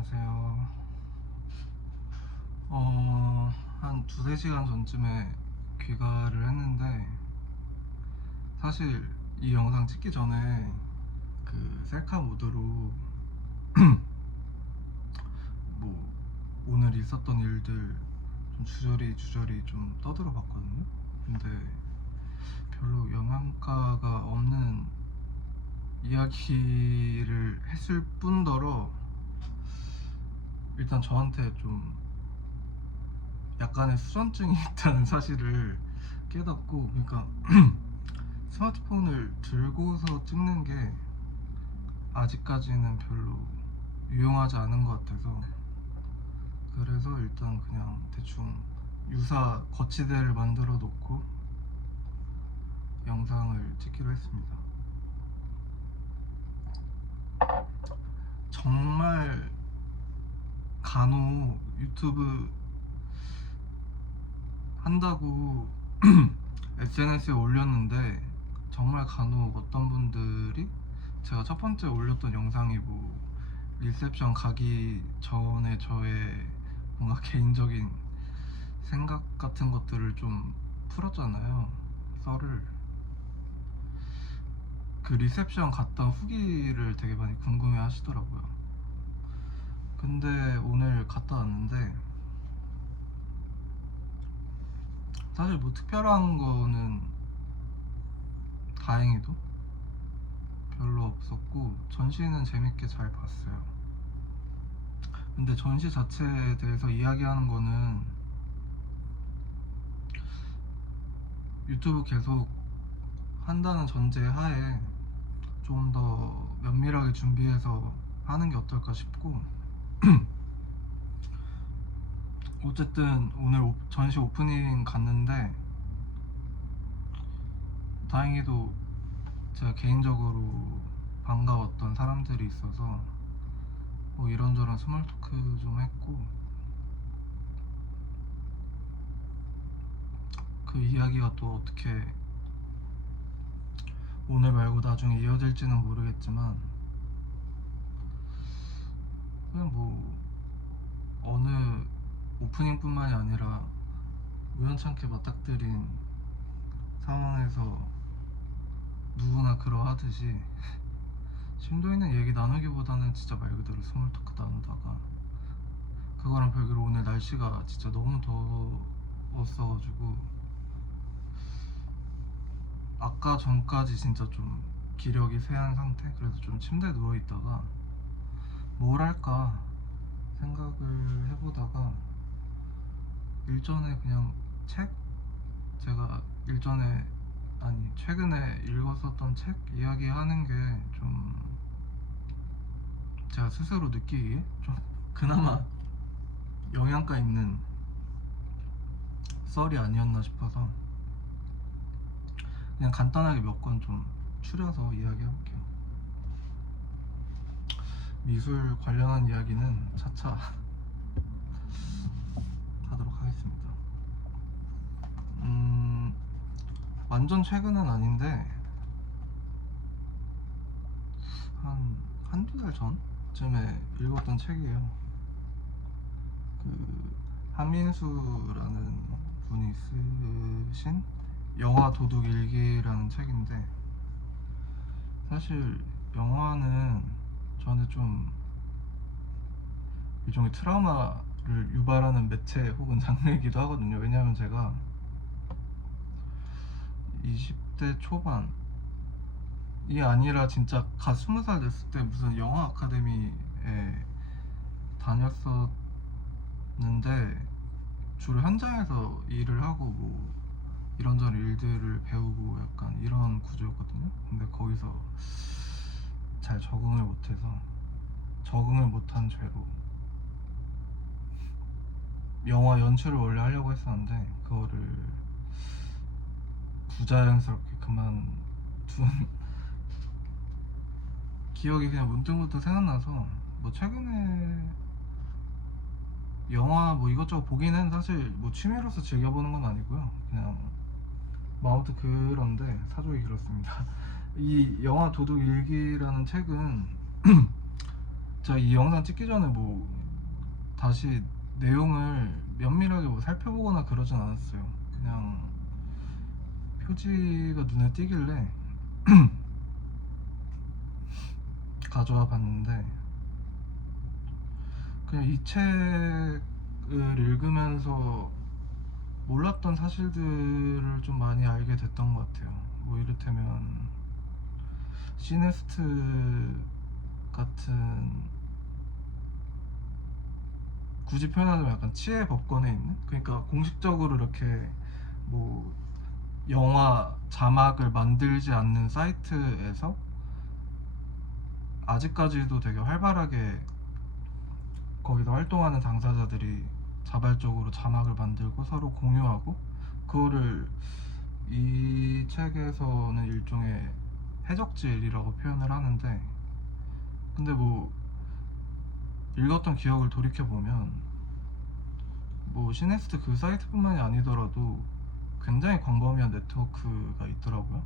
안녕하세요. 한 두세 시간 전쯤에 귀가를 했는데, 사실 이 영상 찍기 전에 그 셀카 모드로 뭐 오늘 있었던 일들 좀 주저리 좀 떠들어 봤거든요. 근데 별로 영양가가 없는 이야기를 했을 뿐더러 일단 저한테 좀 약간의 수전증이 있다는 사실을 깨닫고, 그러니까 스마트폰을 들고서 찍는 게 아직까지는 별로 유용하지 않은 것 같아서, 그래서 일단 그냥 대충 유사 거치대를 만들어 놓고 영상을 찍기로 했습니다. 정말 간혹 유튜브 한다고 SNS에 올렸는데, 정말 간혹 어떤 분들이 제가 첫 번째 올렸던 영상이 뭐 리셉션 가기 전에 저의 뭔가 개인적인 생각 같은 것들을 좀 풀었잖아요, 썰을. 그 리셉션 갔다 후기를 되게 많이 궁금해 하시더라고요. 근데 오늘 갔다 왔는데 사실 뭐 특별한 거는 다행히도 별로 없었고, 전시는 재밌게 잘 봤어요. 근데 전시 자체에 대해서 이야기하는 거는 유튜브 계속 한다는 전제 하에 좀 더 면밀하게 준비해서 하는 게 어떨까 싶고, 어쨌든 오늘 전시 오프닝 갔는데 다행히도 제가 개인적으로 반가웠던 사람들이 있어서 뭐 이런저런 스몰 토크 좀 했고, 그 이야기가 또 어떻게 오늘 말고 나중에 이어질지는 모르겠지만, 그냥 뭐 어느 오프닝뿐만이 아니라 우연찮게 맞닥뜨린 상황에서 누구나 그러하듯이 심도 있는 얘기 나누기보다는 진짜 말 그대로 스몰 토크 나누다가, 그거랑 별개로 오늘 날씨가 진짜 너무 더웠어가지고 아까 전까지 진짜 좀 기력이 쇠한 상태, 그래서 좀 침대에 누워있다가 뭘 할까 생각을 해보다가 일전에 그냥 책, 제가 일전에 아니 최근에 읽었었던 책 이야기하는 게 좀 제가 스스로 느끼기에 좀 그나마 영양가 있는 썰이 아니었나 싶어서 그냥 간단하게 몇 권 좀 추려서 이야기해볼게요. 미술 관련한 이야기는 차차 하도록 하겠습니다. 완전 최근은 아닌데 한두 달 전쯤에 읽었던 책이에요. 그 한민수라는 분이 쓰신 영화 도둑 일기라는 책인데, 사실 영화는 저한테 좀 일종의 트라우마를 유발하는 매체 혹은 장르이기도 하거든요. 왜냐하면 제가 20대 초반이 아니라 진짜 갓 20살 됐을 때 무슨 영화 아카데미에 다녔었는데, 주로 현장에서 일을 하고 뭐 이런저런 일들을 배우고 약간 이런 구조였거든요. 근데 거기서 잘 적응을 못해서, 적응을 못한 죄로 영화 연출을 원래 하려고 했었는데 그거를 부자연스럽게 그만둔 기억이 그냥 문득문득 생각나서, 뭐 최근에 영화 뭐 이것저것 보기는 사실 뭐 취미로서 즐겨보는 건 아니고요. 그냥 뭐 아무튼 그런데 사족이 그렇습니다. 이 영화 도둑 일기라는 책은 제가 이 영상 찍기 전에 뭐 다시 내용을 면밀하게 뭐 살펴보거나 그러진 않았어요. 그냥 표지가 눈에 띄길래 가져와 봤는데, 그냥 이 책을 읽으면서 몰랐던 사실들을 좀 많이 알게 됐던 것 같아요. 뭐 이를테면 시네스트 같은, 굳이 표현하자면 약간 치해 법권에 있는, 그러니까 공식적으로 이렇게 뭐 영화 자막을 만들지 않는 사이트에서 아직까지도 되게 활발하게 거기서 활동하는 당사자들이 자발적으로 자막을 만들고 서로 공유하고, 그거를 이 책에서는 일종의 해적질이라고 표현을 하는데, 근데 뭐 읽었던 기억을 돌이켜보면 뭐 시네스트 그 사이트뿐만이 아니더라도 굉장히 광범위한 네트워크가 있더라고요.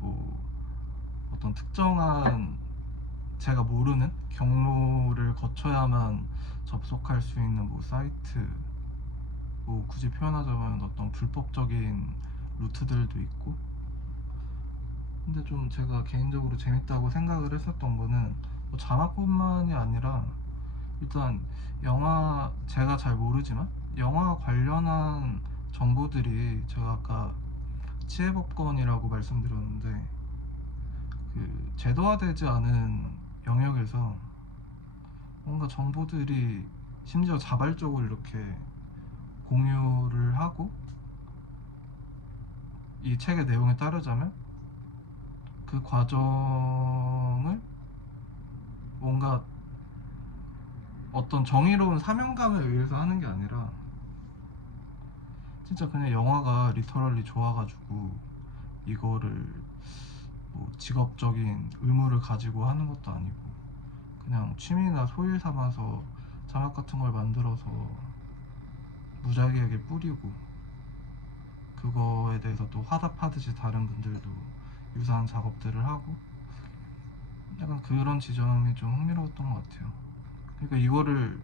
뭐 어떤 특정한 제가 모르는 경로를 거쳐야만 접속할 수 있는 뭐 사이트, 뭐 굳이 표현하자면 어떤 불법적인 루트들도 있고. 근데 좀 제가 개인적으로 재밌다고 생각을 했었던 거는 뭐 자막뿐만이 아니라, 일단 영화, 제가 잘 모르지만 영화 관련한 정보들이, 제가 아까 치해법권이라고 말씀드렸는데 그 제도화되지 않은 영역에서 뭔가 정보들이 심지어 자발적으로 이렇게 공유를 하고, 이 책의 내용에 따르자면 그 과정을 뭔가 어떤 정의로운 사명감에 의해서 하는 게 아니라, 진짜 그냥 영화가 리터럴리 좋아가지고 이거를 뭐 직업적인 의무를 가지고 하는 것도 아니고, 그냥 취미나 소일 삼아서 자막 같은 걸 만들어서 무작위하게 뿌리고, 그거에 대해서 또 화답하듯이 다른 분들도 유사한 작업들을 하고, 약간 그런 지점이 좀 흥미로웠던 것 같아요. 그러니까 이거를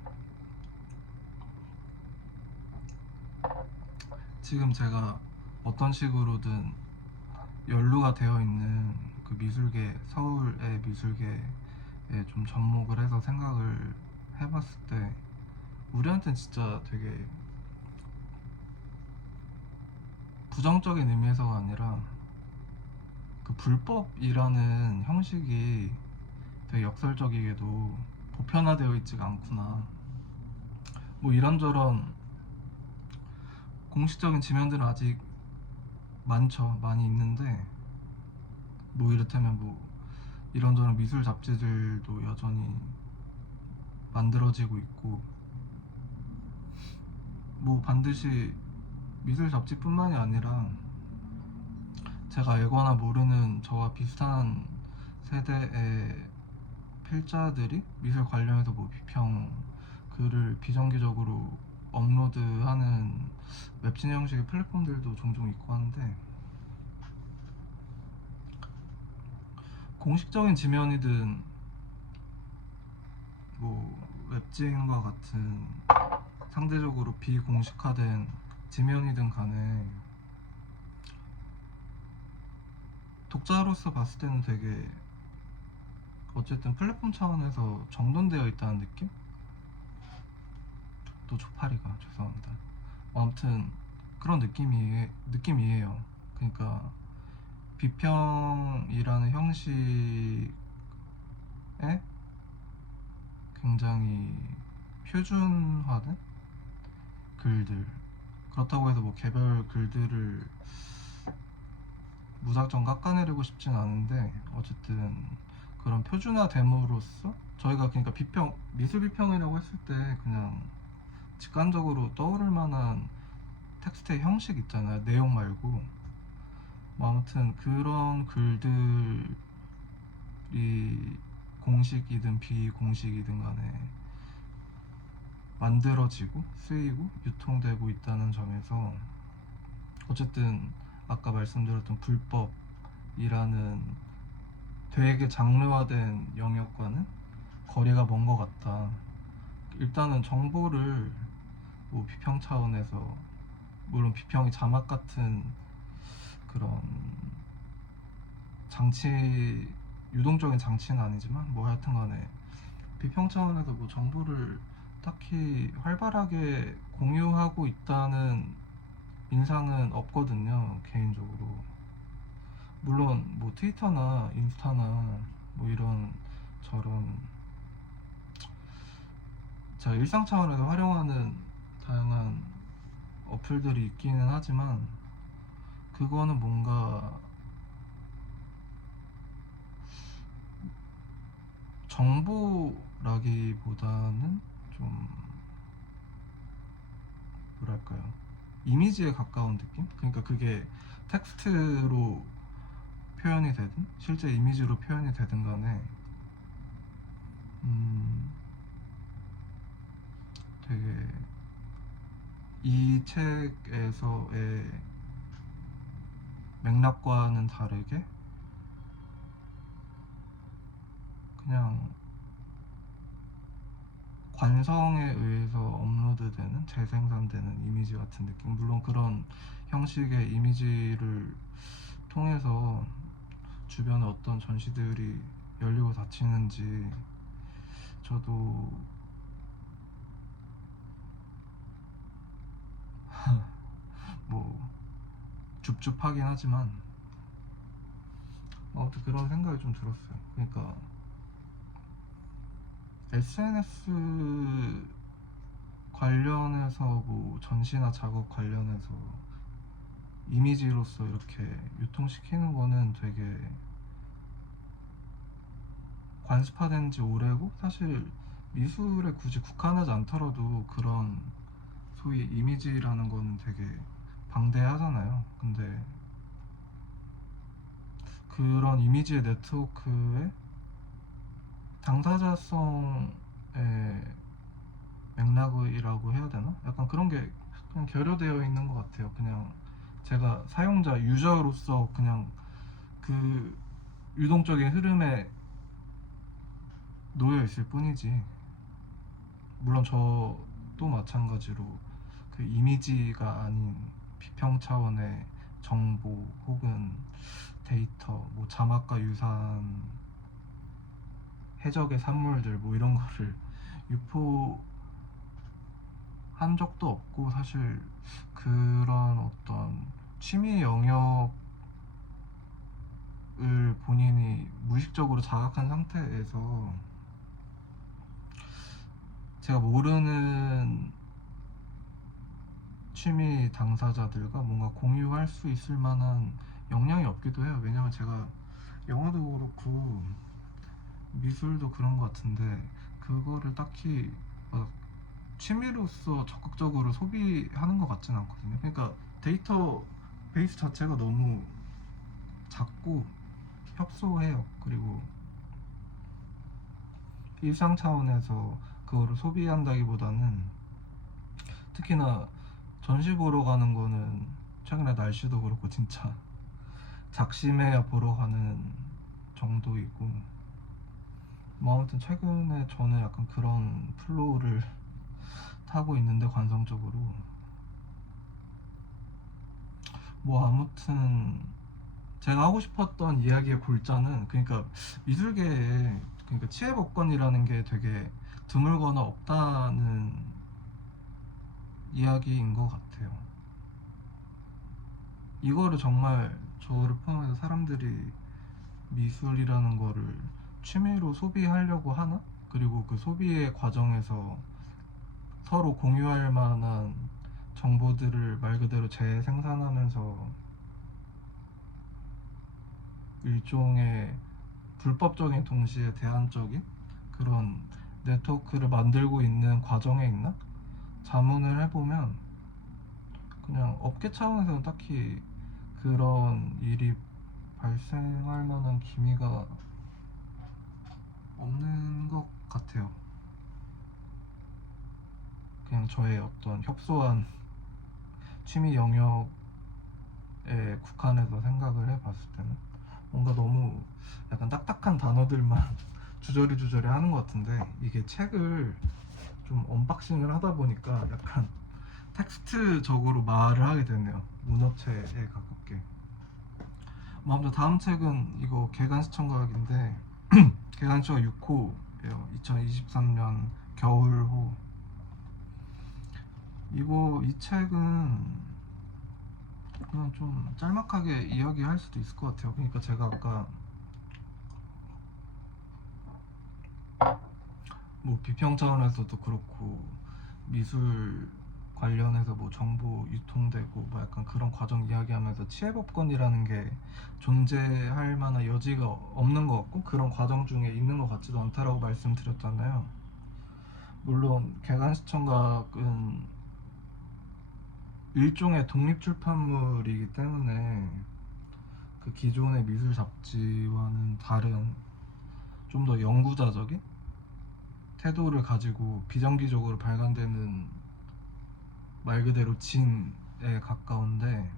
지금 제가 어떤 식으로든 연루가 되어 있는 그 미술계, 서울의 미술계에 좀 접목을 해서 생각을 해봤을 때, 우리한테는 진짜 되게 부정적인 의미에서가 아니라 그 불법이라는 형식이 되게 역설적이게도 보편화되어 있지가 않구나. 뭐 이런저런 공식적인 지면들은 아직 많죠. 많이 있는데, 뭐 이를테면 뭐 이런저런 미술 잡지들도 여전히 만들어지고 있고, 뭐 반드시 미술 잡지뿐만이 아니라 제가 알거나 모르는 저와 비슷한 세대의 필자들이 미술 관련해서 뭐 비평 글을 비정기적으로 업로드하는 웹진 형식의 플랫폼들도 종종 있고 하는데, 공식적인 지면이든 뭐 웹진과 같은 상대적으로 비공식화된 지면이든 간에 독자로서 봤을 때는 되게 어쨌든 플랫폼 차원에서 정돈되어 있다는 느낌? 또 초파리가 죄송합니다. 아무튼 그런 느낌이에요. 그러니까 비평이라는 형식에 굉장히 표준화된 글들, 그렇다고 해서 뭐 개별 글들을 무작정 깎아내리고 싶진 않은데, 어쨌든 그런 표준화됨으로써 저희가, 그러니까 비평, 미술 비평이라고 했을 때 그냥 직관적으로 떠오를 만한 텍스트의 형식 있잖아요. 내용 말고. 뭐 아무튼 그런 글들이 공식이든 비공식이든 간에 만들어지고 쓰이고 유통되고 있다는 점에서, 어쨌든 아까 말씀드렸던 불법이라는 되게 장르화된 영역과는 거리가 먼 것 같다. 일단은 정보를 뭐 비평 차원에서, 물론 비평이 자막 같은 그런 장치, 유동적인 장치는 아니지만 뭐 하여튼간에 비평 차원에서 뭐 정보를 딱히 활발하게 공유하고 있다는 인상은 없거든요, 개인적으로. 물론 뭐 트위터나 인스타나 뭐 이런 저런 제가 일상 차원에서 활용하는 다양한 어플들이 있기는 하지만 그거는 뭔가 정보라기보다는 좀 뭐랄까요, 이미지에 가까운 느낌? 그러니까 그게 텍스트로 표현이 되든 실제 이미지로 표현이 되든 간에 되게 이 책에서의 맥락과는 다르게 그냥 관성에 의해서 업로드되는, 재생산되는 이미지 같은 느낌. 물론 그런 형식의 이미지를 통해서 주변에 어떤 전시들이 열리고 닫히는지 저도 뭐 줍줍하긴 하지만 아무튼 그런 생각이 좀 들었어요. 그러니까 SNS 관련해서 뭐 전시나 작업 관련해서 이미지로서 이렇게 유통시키는 거는 되게 관습화된 지 오래고, 사실 미술에 굳이 국한하지 않더라도 그런 소위 이미지라는 거는 되게 방대하잖아요. 근데 그런 이미지의 네트워크에 당사자성의 맥락이라고 해야 되나? 약간 그런 게 그냥 결여되어 있는 것 같아요. 그냥 제가 사용자, 유저로서 그냥 그 유동적인 흐름에 놓여 있을 뿐이지. 물론 저도 마찬가지로 그 이미지가 아닌 비평 차원의 정보 혹은 데이터, 뭐 자막과 유사한 해적의 산물들 뭐 이런 거를 유포한 적도 없고, 사실 그런 어떤 취미 영역을 본인이 무의식적으로 자각한 상태에서 제가 모르는 취미 당사자들과 뭔가 공유할 수 있을 만한 역량이 없기도 해요. 왜냐면 제가 영화도 그렇고 미술도 그런 것 같은데 그거를 딱히 막 취미로서 적극적으로 소비하는 것 같진 않거든요. 그러니까 데이터 베이스 자체가 너무 작고 협소해요. 그리고 일상 차원에서 그거를 소비한다기보다는, 특히나 전시 보러 가는 거는 최근에 날씨도 그렇고 진짜 작심해야 보러 가는 정도이고, 뭐 아무튼 최근에 저는 약간 그런 플로우를 타고 있는데, 관성적으로 뭐 아무튼 제가 하고 싶었던 이야기의 골자는, 그러니까 미술계에 그러니까 치외법권이라는 게 되게 드물거나 없다는 이야기인 것 같아요. 이거를 정말 저를 포함해서 사람들이 미술이라는 거를 취미로 소비하려고 하나? 그리고 그 소비의 과정에서 서로 공유할 만한 정보들을 말 그대로 재생산하면서 일종의 불법적인 동시에 대안적인 그런 네트워크를 만들고 있는 과정에 있나? 자문을 해보면 그냥 업계 차원에서는 딱히 그런 일이 발생할 만한 기미가 없는 것 같아요. 그냥 저의 어떤 협소한 취미 영역에 국한해서 생각을 해봤을 때는 뭔가 너무 약간 딱딱한 단어들만 주저리 하는 것 같은데, 이게 책을 좀 언박싱을 하다 보니까 약간 텍스트적으로 말을 하게 되네요. 문어체에 가깝게. 뭐 아무튼 다음 책은 이거 개간시청각인데 개간시청각 6호예요. 2023년 겨울호. 이 책은 그냥 좀 짤막하게 이야기할 수도 있을 것 같아요. 그러니까 제가 아까 뭐 비평 차원에서도 그렇고 미술 관련해서 뭐 정보 유통되고 뭐 약간 그런 과정 이야기하면서 치해법권이라는 게 존재할 만한 여지가 없는 것 같고 그런 과정 중에 있는 것 같지도 않다라고 말씀드렸잖아요. 물론 개간시청각은 일종의 독립출판물이기 때문에 그 기존의 미술 잡지와는 다른 좀 더 연구자적인 태도를 가지고 비정기적으로 발간되는 말 그대로 진에 가까운데,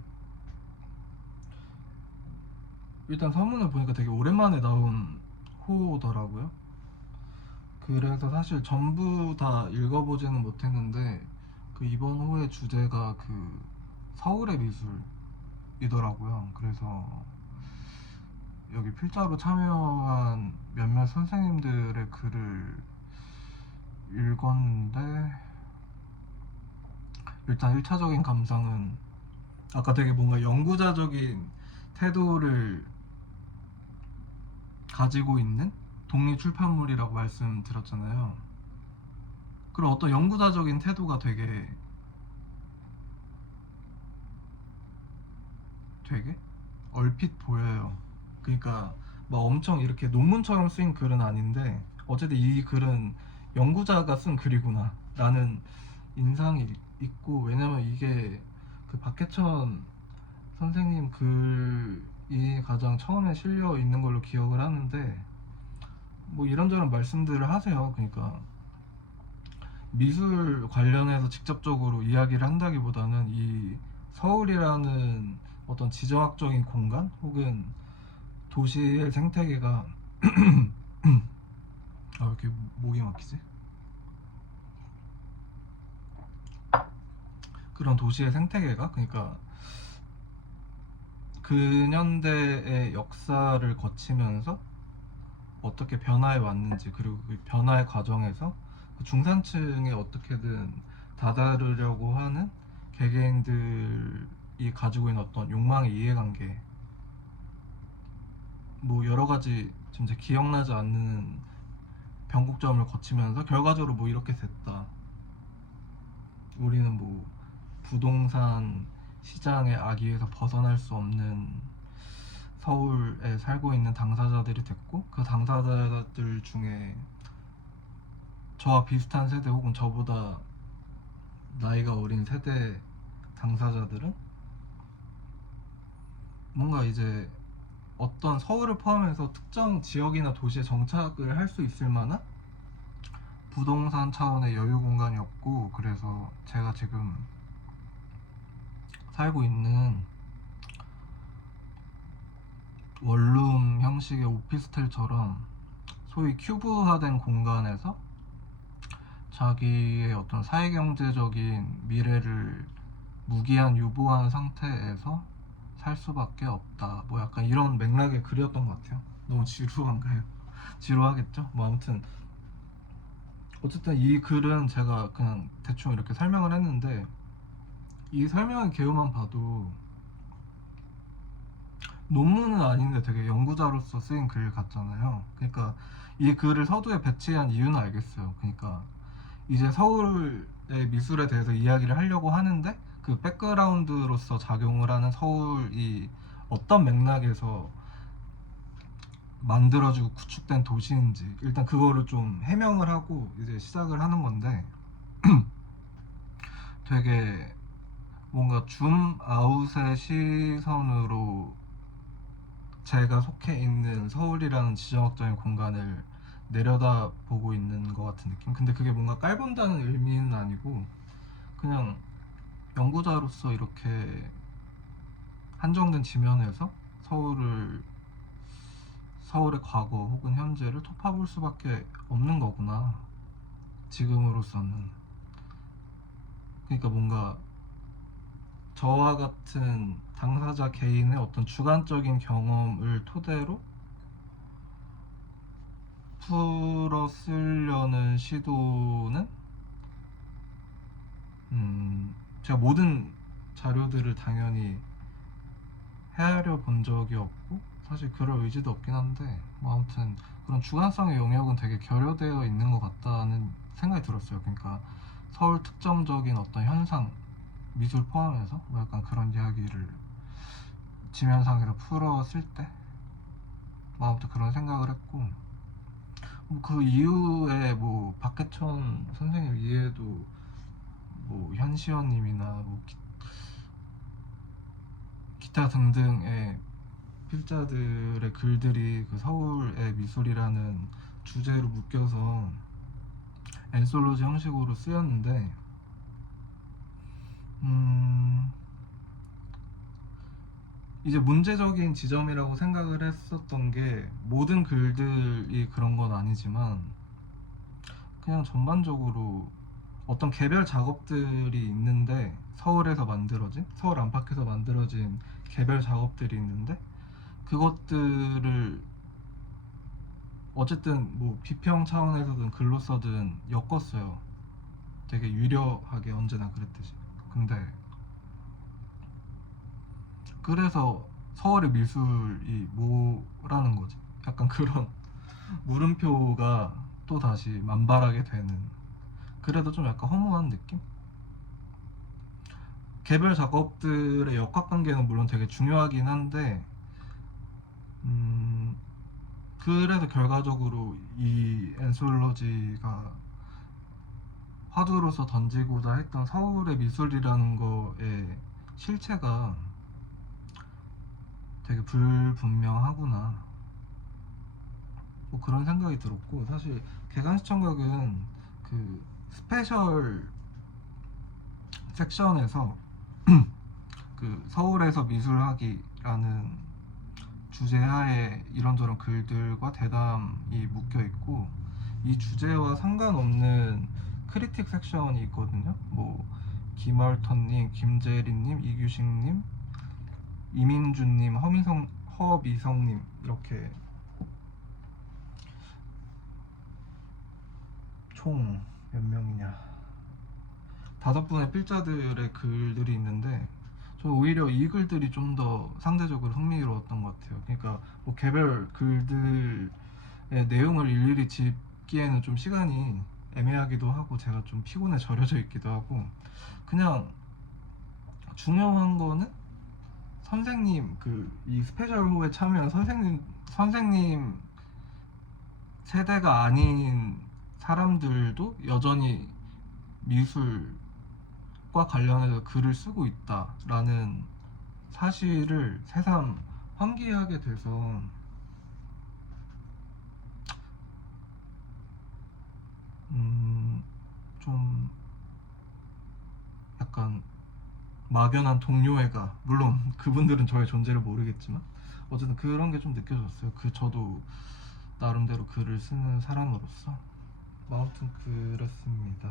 일단 서문을 보니까 되게 오랜만에 나온 호더라고요. 그래서 사실 전부 다 읽어보지는 못했는데 그 이번 호의 주제가 그 서울의 미술이더라고요. 그래서 여기 필자로 참여한 몇몇 선생님들의 글을 읽었는데, 일단 1차적인 감상은 아까 되게 뭔가 연구자적인 태도를 가지고 있는 독립 출판물이라고 말씀드렸잖아요. 그리고 어떤 연구자적인 태도가 되게 얼핏 보여요. 그러니까 막 엄청 이렇게 논문처럼 쓰인 글은 아닌데 어쨌든 이 글은 연구자가 쓴 글이구나 라는 인상이 있고, 왜냐면 이게 그 박해천 선생님 글이 가장 처음에 실려 있는 걸로 기억을 하는데, 뭐 이런저런 말씀들을 하세요. 그러니까 미술 관련해서 직접적으로 이야기를 한다기보다는 이 서울이라는 어떤 지정학적인 공간 혹은 도시의 생태계가 왜 이렇게 목이 막히지? 그런 도시의 생태계가, 그러니까 근현대의 역사를 거치면서 어떻게 변화해 왔는지, 그리고 그 변화의 과정에서 그 중산층에 어떻게든 다다르려고 하는 개개인들이 가지고 있는 어떤 욕망의 이해관계, 뭐 여러 가지 지금 제 기억나지 않는 변곡점을 거치면서 결과적으로 뭐 이렇게 됐다. 우리는 뭐 부동산 시장의 악의에서 벗어날 수 없는 서울에 살고 있는 당사자들이 됐고, 그 당사자들 중에 저와 비슷한 세대 혹은 저보다 나이가 어린 세대 당사자들은 뭔가 이제 어떤 서울을 포함해서 특정 지역이나 도시에 정착을 할 수 있을 만한 부동산 차원의 여유 공간이 없고, 그래서 제가 지금 살고 있는 원룸 형식의 오피스텔처럼 소위 큐브화된 공간에서 자기의 어떤 사회경제적인 미래를 무기한 유보한 상태에서 살 수밖에 없다. 뭐 약간 이런 맥락의 글이었던 것 같아요. 너무 지루한가요? 지루하겠죠? 뭐 아무튼 어쨌든 이 글은 제가 그냥 대충 이렇게 설명을 했는데, 이 설명의 개요만 봐도 논문은 아닌데 되게 연구자로서 쓰인 글 같잖아요. 그러니까 이 글을 서두에 배치한 이유는 알겠어요. 그러니까 이제 서울의 미술에 대해서 이야기를 하려고 하는데 그 백그라운드로서 작용을 하는 서울이 어떤 맥락에서 만들어지고 구축된 도시인지 일단 그거를 좀 해명을 하고 이제 시작을 하는 건데, 되게 뭔가 줌 아웃의 시선으로 제가 속해 있는 서울이라는 지정학적인 공간을 내려다보고 있는 것 같은 느낌? 근데 그게 뭔가 깔본다는 의미는 아니고 그냥 연구자로서 이렇게 한정된 지면에서 서울을 서울의 과거 혹은 현재를 토파볼 수밖에 없는 거구나, 지금으로서는. 그러니까 뭔가 저와 같은 당사자 개인의 어떤 주관적인 경험을 토대로 풀어 쓰려는 시도는, 제가 모든 자료들을 당연히 헤아려 본 적이 없고 사실 그럴 의지도 없긴 한데, 뭐 아무튼 그런 주관성의 영역은 되게 결여되어 있는 것 같다는 생각이 들었어요. 그러니까 서울 특정적인 어떤 현상, 미술 포함해서 뭐 약간 그런 이야기를 지면상에서 풀었을 때 뭐 아무튼 그런 생각을 했고, 뭐 그 이후에 뭐 박해천 선생님 이외에도 뭐 현시연님이나 뭐 기타 등등의 필자들의 글들이 그 서울의 미술이라는 주제로 묶여서 앤솔로지 형식으로 쓰였는데, 이제 문제적인 지점이라고 생각을 했었던 게, 모든 글들이 그런 건 아니지만 그냥 전반적으로 어떤 개별 작업들이 있는데, 서울에서 만들어진, 서울 안팎에서 만들어진 개별 작업들이 있는데, 그것들을 어쨌든 뭐 비평 차원에서든 글로서든 엮었어요. 되게 유려하게, 언제나 그랬듯이. 근데 그래서 서울의 미술이 뭐라는 거지? 약간 그런 물음표가 또 다시 만발하게 되는, 그래도 좀 약간 허무한 느낌? 개별 작업들의 역학관계는 물론 되게 중요하긴 한데, 음, 그래서 결과적으로 이 앤솔로지가 화두로서 던지고자 했던 서울의 미술이라는 거의 실체가 되게 불분명하구나, 뭐 그런 생각이 들었고, 사실 개관 시청각은 그 스페셜 섹션에서 그 서울에서 미술하기라는 주제하에 이런저런 글들과 대담이 묶여 있고, 이 주제와 상관없는 크리틱 섹션이 있거든요. 뭐 김얼턴님, 김재린님, 이규식님, 이민준님, 허미성님, 이렇게 총 몇 명이냐, 5분의 필자들의 글들이 있는데, 저는 오히려 이 글들이 좀 더 상대적으로 흥미로웠던 것 같아요. 그러니까 뭐 개별 글들의 내용을 일일이 짚기에는 좀 시간이 애매하기도 하고, 제가 좀 피곤에 절여져 있기도 하고, 그냥 중요한 거는 선생님, 그 이 스페셜 호에 참여한 선생님 세대가 아닌 사람들도 여전히 미술과 관련해서 글을 쓰고 있다라는 사실을 새삼 환기하게 돼서, 좀 약간 막연한 동료애가, 물론 그분들은 저의 존재를 모르겠지만 어쨌든 그런 게 좀 느껴졌어요. 저도 나름대로 글을 쓰는 사람으로서. 뭐 아무튼 그렇습니다.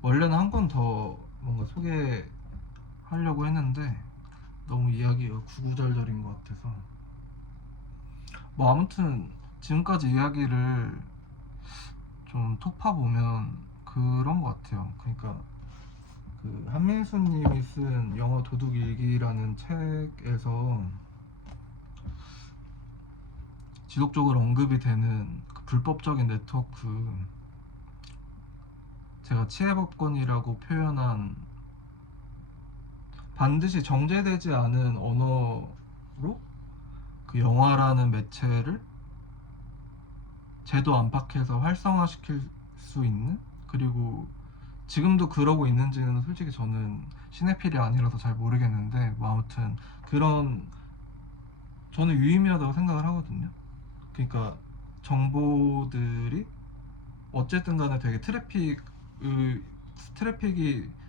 원래는 한 건 더 뭔가 소개하려고 했는데 너무 이야기가 구구절절인 것 같아서, 뭐 아무튼 지금까지 이야기를 좀 톱파보면 그런 것 같아요. 그러니까 그 한민수님이 쓴 영어 도둑일기라는 책에서 지속적으로 언급이 되는 그 불법적인 네트워크, 제가 치해법권이라고 표현한, 반드시 정제되지 않은 언어로 그 영화라는 매체를 제도 안팎에서 활성화시킬 수 있는, 그리고 지금도 그러고 있는지는 솔직히 저는 시네필이 아니라서 잘 모르겠는데, 뭐 아무튼 그런, 저는 유의미하다고 생각을 하거든요. 그러니까 정보들이 어쨌든 간에 되게 트래픽이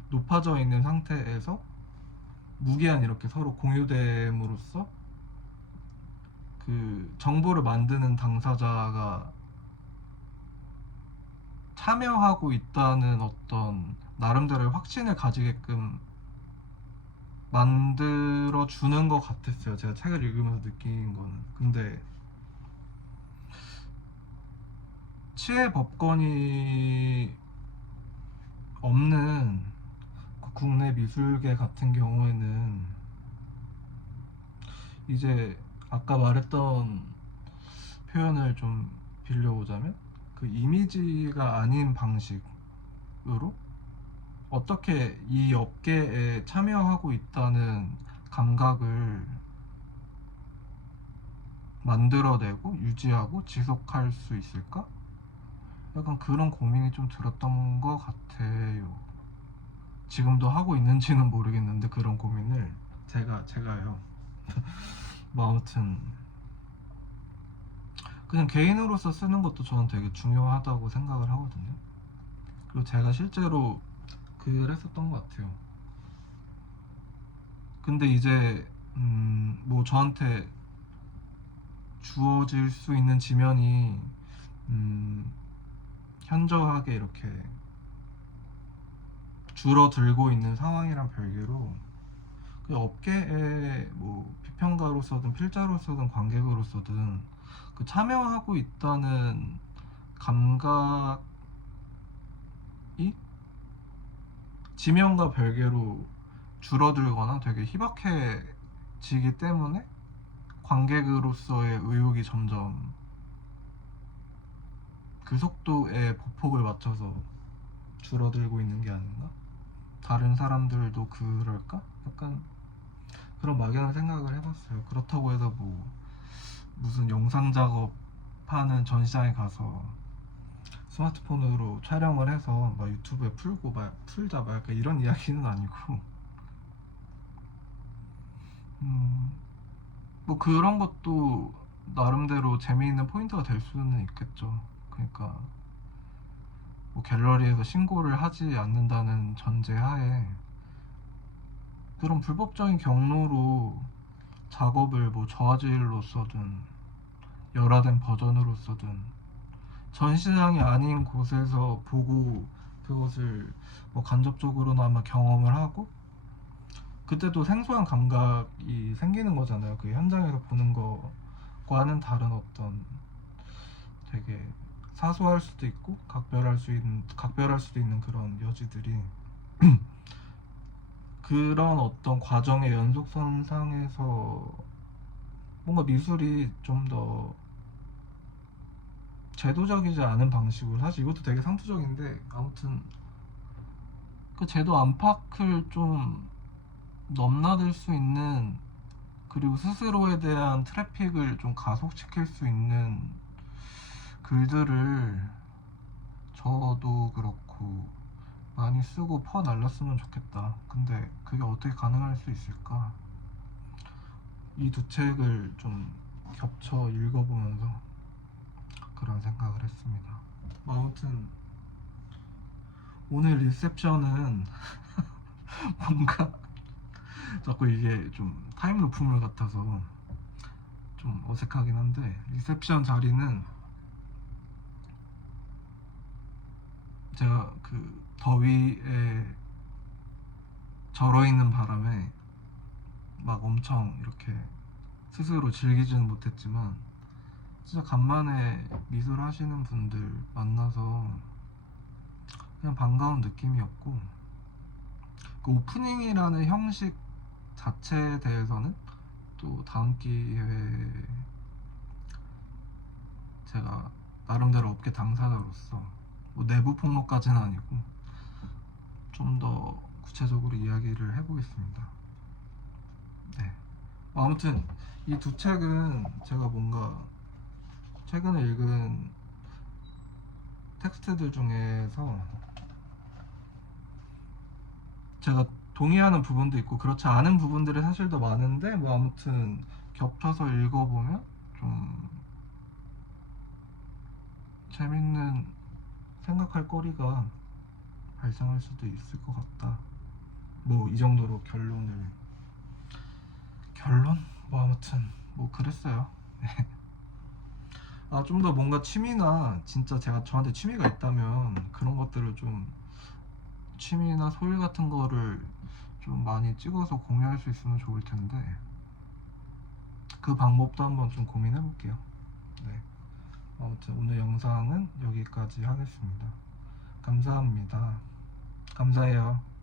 높아져 있는 상태에서 무기한 이렇게 서로 공유됨으로써 그 정보를 만드는 당사자가 참여하고 있다는 어떤 나름대로의 확신을 가지게끔 만들어 주는 것 같았어요. 제가 책을 읽으면서 느낀 거는. 근데 치해 법권이 없는 국내 미술계 같은 경우에는 이제 아까 말했던 표현을 좀 빌려보자면 그 이미지가 아닌 방식으로 어떻게 이 업계에 참여하고 있다는 감각을 만들어내고 유지하고 지속할 수 있을까? 약간 그런 고민이 좀 들었던 것 같아요. 지금도 하고 있는지는 모르겠는데 그런 고민을 제가요. 뭐 아무튼 그냥 개인으로서 쓰는 것도 저는 되게 중요하다고 생각을 하거든요. 그리고 제가 실제로 그랬었던 것 같아요. 근데 이제 뭐 저한테 주어질 수 있는 지면이 현저하게 이렇게 줄어들고 있는 상황이란 별개로 그 업계의 뭐 비평가로서든 필자로서든 관객으로서든 그 참여하고 있다는 감각이 지면과 별개로 줄어들거나 되게 희박해지기 때문에 관객으로서의 의욕이 점점 그 속도의 보폭을 맞춰서 줄어들고 있는 게 아닌가? 다른 사람들도 그럴까? 약간 그런 막연한 생각을 해봤어요. 그렇다고 해서 뭐 무슨 영상 작업하는 전시장에 가서 스마트폰으로 촬영을 해서 막 유튜브에 풀고 풀자 막 약간 이런 이야기는 아니고 뭐 그런 것도 나름대로 재미있는 포인트가 될 수는 있겠죠. 그러니까 뭐 갤러리에서 신고를 하지 않는다는 전제하에 그런 불법적인 경로로 작업을 뭐 저화질로 써든 열화된 버전으로 써든 전시장이 아닌 곳에서 보고 그것을 뭐 간접적으로나마 경험을 하고 그때도 생소한 감각이 생기는 거잖아요. 그 현장에서 보는 거과는 다른 어떤 되게 사소할 수도 있고 각별할 수도 있는 그런 여지들이 그런 어떤 과정의 연속선상에서 뭔가 미술이 좀 더 제도적이지 않은 방식으로 사실 이것도 되게 상투적인데 아무튼 그 제도 안팎을 좀 넘나들 수 있는 그리고 스스로에 대한 트래픽을 좀 가속시킬 수 있는 글들을 저도 그렇고 많이 쓰고 퍼날렸으면 좋겠다. 근데 그게 어떻게 가능할 수 있을까? 이 두 책을 좀 겹쳐 읽어보면서 그런 생각을 했습니다. 뭐 아무튼 오늘 리셉션은 뭔가 자꾸 이게 좀 타임루프물 같아서 좀 어색하긴 한데 리셉션 자리는 제가 그 더위에 절어있는 바람에 막 엄청 이렇게 스스로 즐기지는 못했지만 진짜 간만에 미술 하시는 분들 만나서 그냥 반가운 느낌이었고 그 오프닝이라는 형식 자체에 대해서는 또 다음 기회에 제가 나름대로 업계 당사자로서 뭐 내부 폭로까지는 아니고 좀 더 구체적으로 이야기를 해보겠습니다. 네. 아무튼 이 두 책은 제가 뭔가 최근에 읽은 텍스트들 중에서 제가 동의하는 부분도 있고 그렇지 않은 부분들이 사실 더 많은데 뭐 아무튼 겹쳐서 읽어보면 좀 재밌는 생각할 거리가 발생할 수도 있을 것 같다. 뭐 이 정도로 결론? 뭐 아무튼 뭐 그랬어요. 아, 좀 더 뭔가 취미나 진짜 제가 저한테 취미가 있다면 그런 것들을 좀 취미나 소일 같은 거를 좀 많이 찍어서 공유할 수 있으면 좋을 텐데 그 방법도 한번 좀 고민해 볼게요. 네. 아무튼 오늘 영상은 여기까지 하겠습니다. 감사합니다. 감사해요.